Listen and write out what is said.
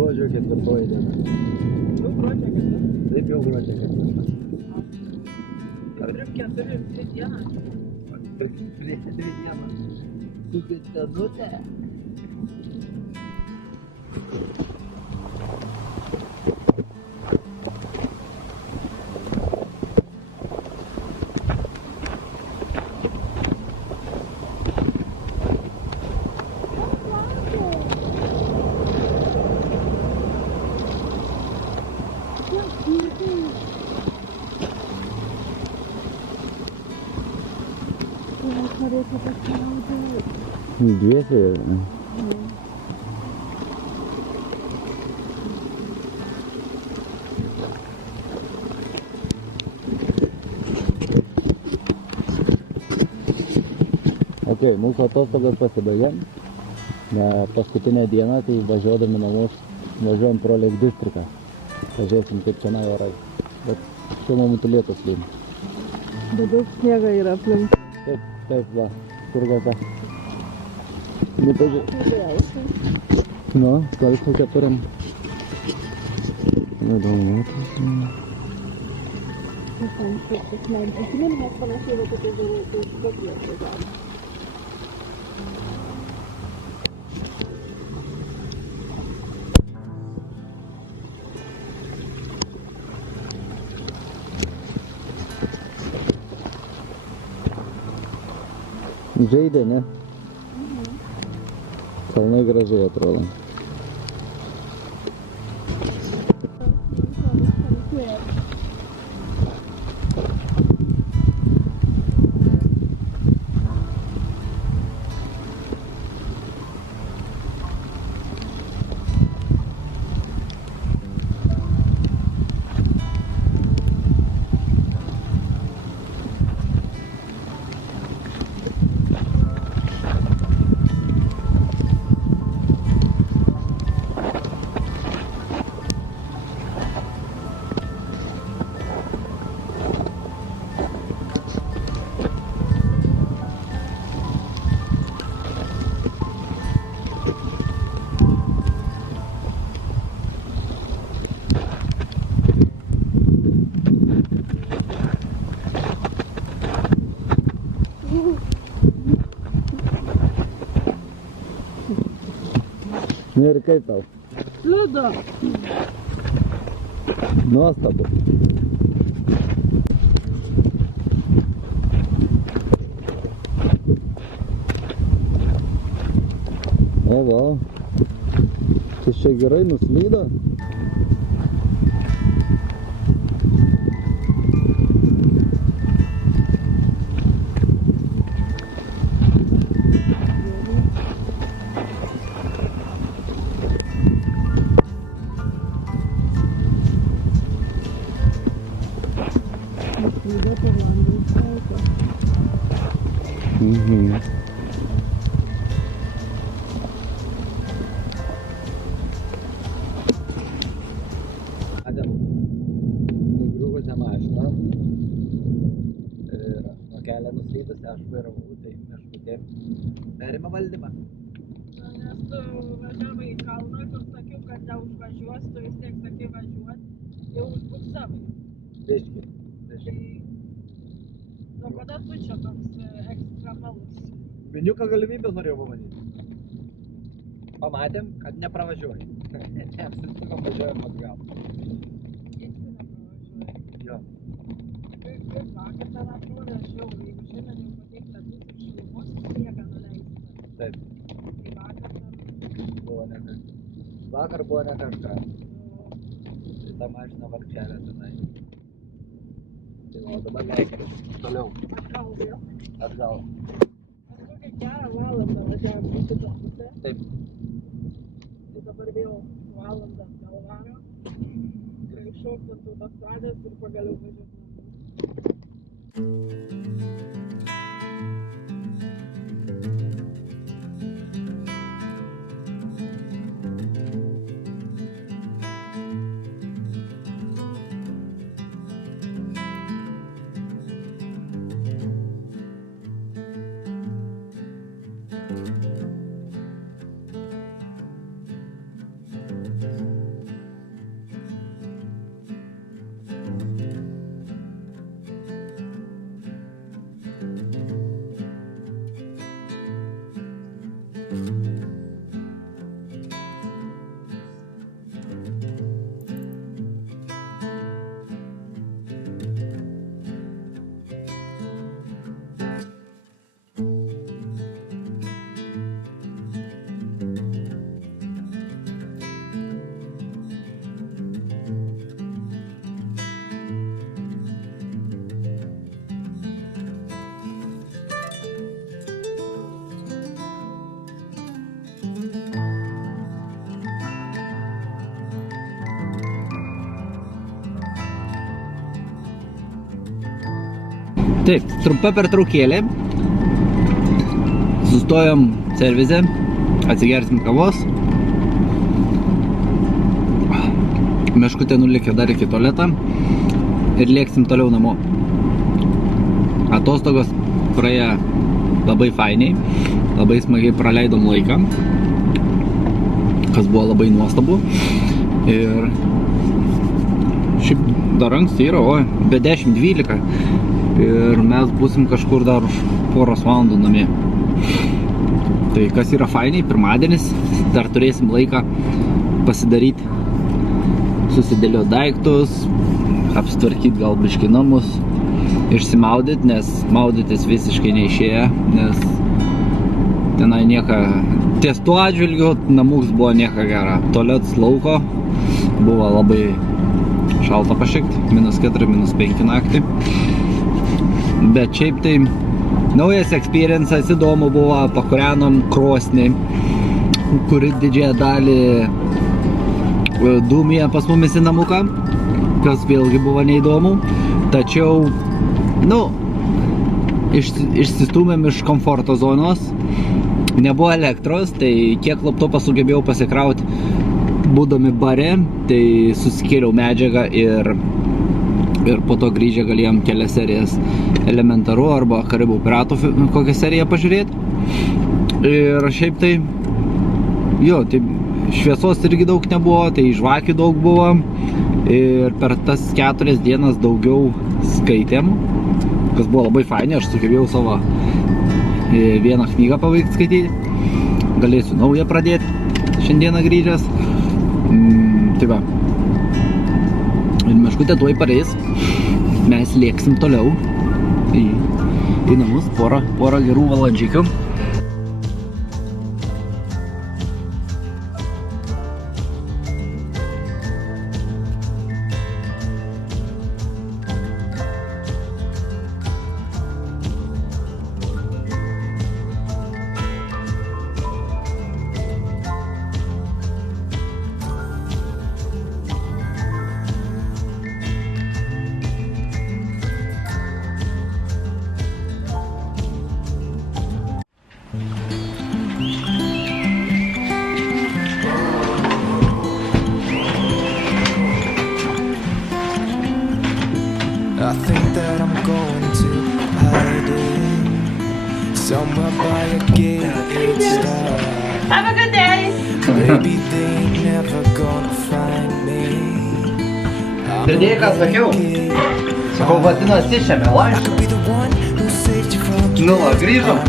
Gruodžio 4 diena. Jau gruodžio 4. Taip jau gruodžio 4. Turim 4 dienas. Prieš 3 dienas. Kokia tenutė. Dviese jau. Ok, mūsų atostogas pasibaigėm. Paskutinę dieną, tai važiuodami namus, važiuojam pro Lake Districtą. Pažiūrėsim, kaip čia orai. Bet šiuo momentu lietus lyja. Bet daug sniega yra aplink. Taip, va, Kurgose. Nu, pažiūrėjau. Nu, gal kokią turim. Įdomu. Prisiminimas panašiai, va, tokie žalai. Žaidė, ne? Kalnai gražiai atrodo. Ir kaip tau? Slidu. Nuostabu. Oho. Tai čia gerai nuslydo. Nugriuvusią mašiną ir nuo kelio nuslydusi, aš vairavau, tai meškutėm perima valdymą. Nes tu važiavai į kalną, kur sakiau, kad neužvažiuos, tu vis tiek sakai važiuot, jau užbuksavai. Biški. Tai nuo kada tu čia toks ekstremalus? Miniuką galimybės norėjau pamatyti. Pamatėm, kad nepravažiuoji. Neapsisukom, važiuojam atgal. Kiek tu nepravažiuoji? Jo. Kaip vakar ten atrodė, aš jau, jeigu šiandien jau patiek ledus ir šilumos, sniegą nuleisite. Taip. Tai vakar ten... Buvo ne kažkas. Vakar buvo ne kažkas. Tai ta mašina vargšelė tenai. Tai o dabar leiskime toliau. Atgal vėl? Atgal. Mes kokią gerą valandą važiavom į šitą pusę. Taip. Tai dabar vėl valandą atgal varo. Kai iššokti ant autostradės ir pagaliau važiuoti namo. Taip, trumpa pertraukėlė. Sustojom servize, atsigersim kavos. Meškutė nulikė dar iki tualetą ir lėksim toliau namo. Atostogos praėjo labai fainiai, labai smagiai praleidom laiką, kas buvo labai nuostabu. Ir šiaip dar anksti yra, be 10-12 ir mes būsim kažkur dar už poros valandų namie. Tai kas yra fainiai, pirmadienis, dar turėsim laiką pasidaryti, susidėlioti daiktus, apsitvarkyti gal biškį namus, išsimaudyti, nes maudytis visiškai neišėjo, nes tenai nieka, ties tuo atžvilgiu namuks buvo nieka gera. Tualetas lauko, buvo labai šalta pašikti, -4, -5 naktį. Bet šiaip tai naujas experience'as, įdomu buvo, pakūrenom krosnį, kuri didžiąją dalį dūmija pas mumis į namuką, kas vėlgi buvo neįdomu. Tačiau, išsistūmėm iš komforto zonos, nebuvo elektros, tai kiek laptopą sugebėjau pasikrauti būdami bare, tai susikėliau medžiagą ir po to grįžę galėjom kelias serijas Elementaru arba Karibų piratų kokią seriją pažiūrėti. Ir šiaip tai, tai šviesos irgi daug nebuvo, tai žvakių daug buvo. Ir per tas 4 dienas daugiau skaitėm, kas buvo labai fainai, aš sugebėjau savo vieną knygą pabaigti skaityti. Galėsiu naują pradėti šiandieną grįžęs. Tai va. Ir Meškutė tuoj pareis. Mes lėksim toliau į namus porą gerų valandžikių. I think that I'm going to hide it somewhere by a gate. Have a good day! Maybe they ain't never gonna find me. Girdėjai, ką sakiau? Sakau, vadinasi, šiame laišką. Be the one who saved you from Nu, grįžom.